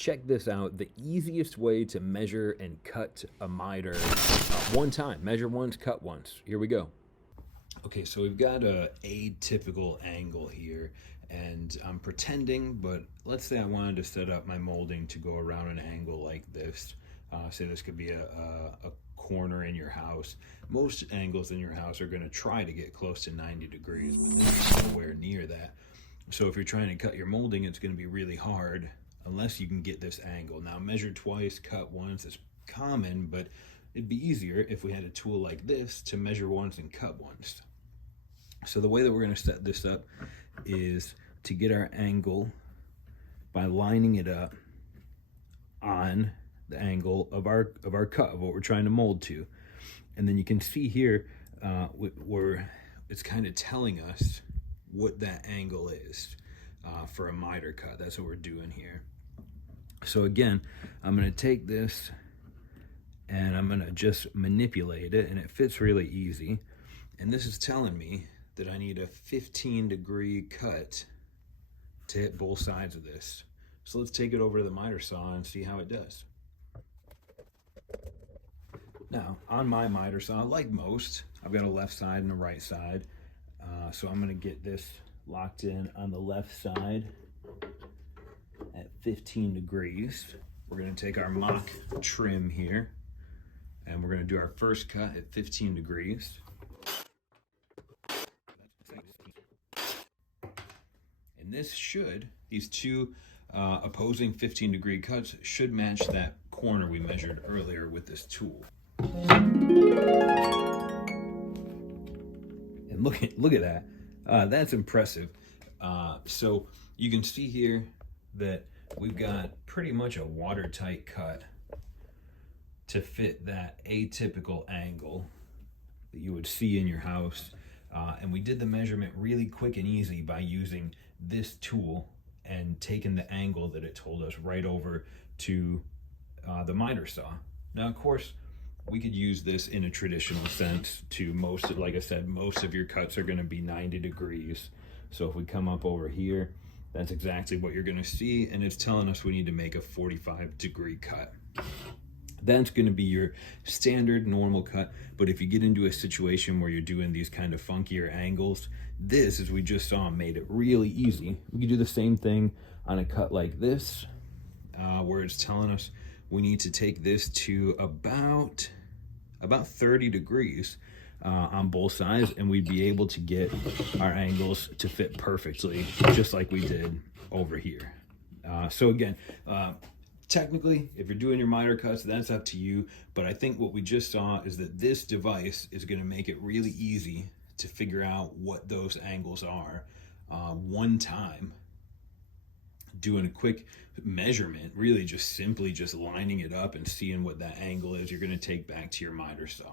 check this out, the easiest way to measure and cut a miter one time. Measure once, cut once. Here we go. Okay, so we've got a atypical angle here, and I'm pretending, but let's say I wanted to set up my molding to go around an angle like this. Say this could be a corner in your house. Most angles in your house are going to try to get close to 90 degrees, but this is nowhere near that. So if you're trying to cut your molding, it's going to be really hard unless you can get this angle. Now, measure twice, cut once is common, but it'd be easier if we had a tool like this to measure once and cut once. So the way that we're going to set this up is to get our angle by lining it up on the angle of our cut, of what we're trying to mold to. And then you can see here where it's kind of telling us what that angle is for a miter cut. That's what we're doing here. So again, I'm going to take this and I'm going to just manipulate it, and it fits really easy. And this is telling me that I need a 15-degree cut to hit both sides of this. So let's take it over to the miter saw and see how it does. Now, on my miter saw, like most, I've got a left side and a right side. So I'm going to get this locked in on the left side at 15 degrees. We're going to take our mock trim here, and we're going to do our first cut at 15 degrees. And this should, these two opposing 15-degree cuts should match that corner we measured earlier with this tool. And look at that. That's impressive. So you can see here that we've got pretty much a watertight cut to fit that atypical angle that you would see in your house. And we did the measurement really quick and easy by using this tool and taking the angle that it told us right over to the miter saw. Now, of course, we could use this in a traditional sense to like I said, most of your cuts are going to be 90 degrees. So if we come up over here, that's exactly what you're going to see, and it's telling us we need to make a 45-degree cut. That's going to be your standard normal cut. But if you get into a situation where you're doing these kind of funkier angles, this, as we just saw, made it really easy. We can do the same thing on a cut like this, where it's telling us we need to take this to about 30 degrees on both sides, and we'd be able to get our angles to fit perfectly, just like we did over here. So again, technically, if you're doing your miter cuts, that's up to you. But I think what we just saw is that this device is going to make it really easy to figure out what those angles are one time. Doing a quick measurement, really just simply just lining it up and seeing what that angle is, you're going to take back to your miter saw.